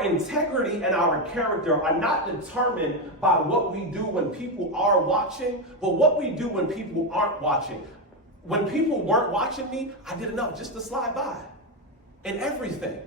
our integrity and our character are not determined by what we do when people are watching, but what we do when people aren't watching. When people weren't watching me, I did enough just to slide by in everything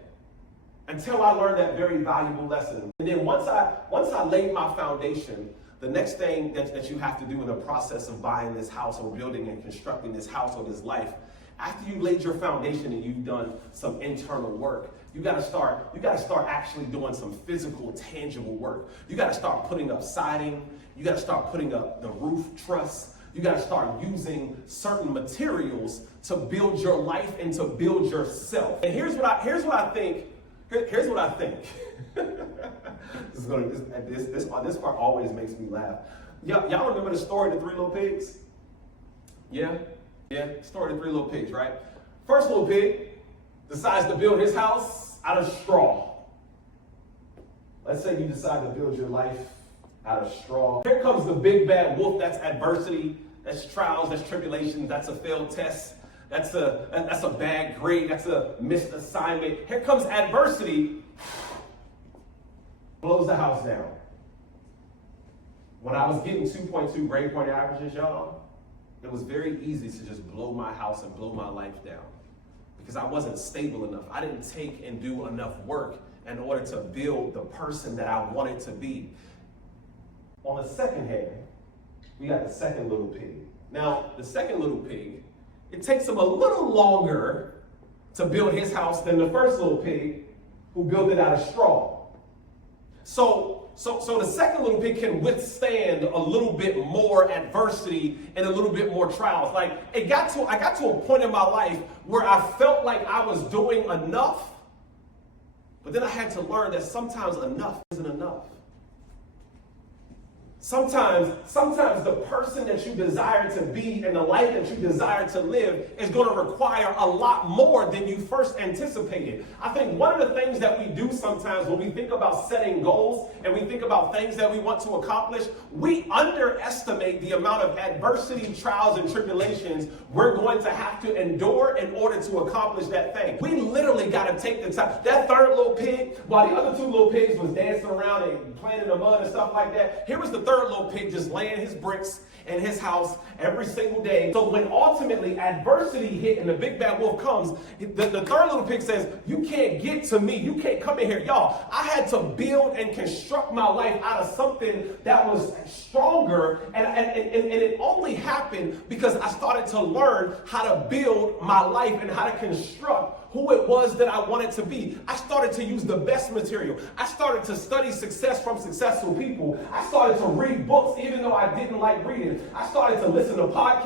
until I learned that very valuable lesson. And then once I laid my foundation, the next thing that you have to do in the process of buying this house or building and constructing this house or this life, after you've laid your foundation and you've done some internal work, you gotta start actually doing some physical, tangible work. You gotta start putting up siding, you gotta start putting up the roof truss, you gotta start using certain materials to build your life and to build yourself. And here's what I think. This part always makes me laugh. Y'all remember the story of the three little pigs? Yeah, story of the three little pigs, right? First little pig decides to build his house out of straw. Let's say you decide to build your life out of straw. Here comes the big bad wolf. That's adversity, that's trials, that's tribulation, that's a failed test, that's a bad grade, that's a missed assignment. Here comes adversity, blows the house down. When I was getting 2.2 grade point averages, y'all, it was very easy to just blow my house and blow my life down because I wasn't stable enough. I didn't take and do enough work in order to build the person that I wanted to be. On the second hand, we got the second little pig. Now, the second little pig, it takes him a little longer to build his house than the first little pig who built it out of straw. So the second little pig can withstand a little bit more adversity and a little bit more trials. Like I got to a point in my life where I felt like I was doing enough, but then I had to learn that sometimes enough isn't enough. Sometimes the person that you desire to be and the life that you desire to live is going to require a lot more than you first anticipated. I think one of the things that we do sometimes when we think about setting goals and we think about things that we want to accomplish, we underestimate the amount of adversity, trials, and tribulations we're going to have to endure in order to accomplish that thing. We literally got to take the time. That third little pig, while the other two little pigs was dancing around and playing in the mud and stuff like that, here was the third little pig just laying his bricks in his house every single day. So when ultimately adversity hit and the big bad wolf comes, the third little pig says, you can't get to me. You can't come in here. Y'all, I had to build and construct my life out of something that was stronger. And it only happened because I started to learn how to build my life and how to construct who it was that I wanted to be. I started to use the best material. I started to study success from successful people. I started to read books even though I didn't like reading. I started to listen to podcasts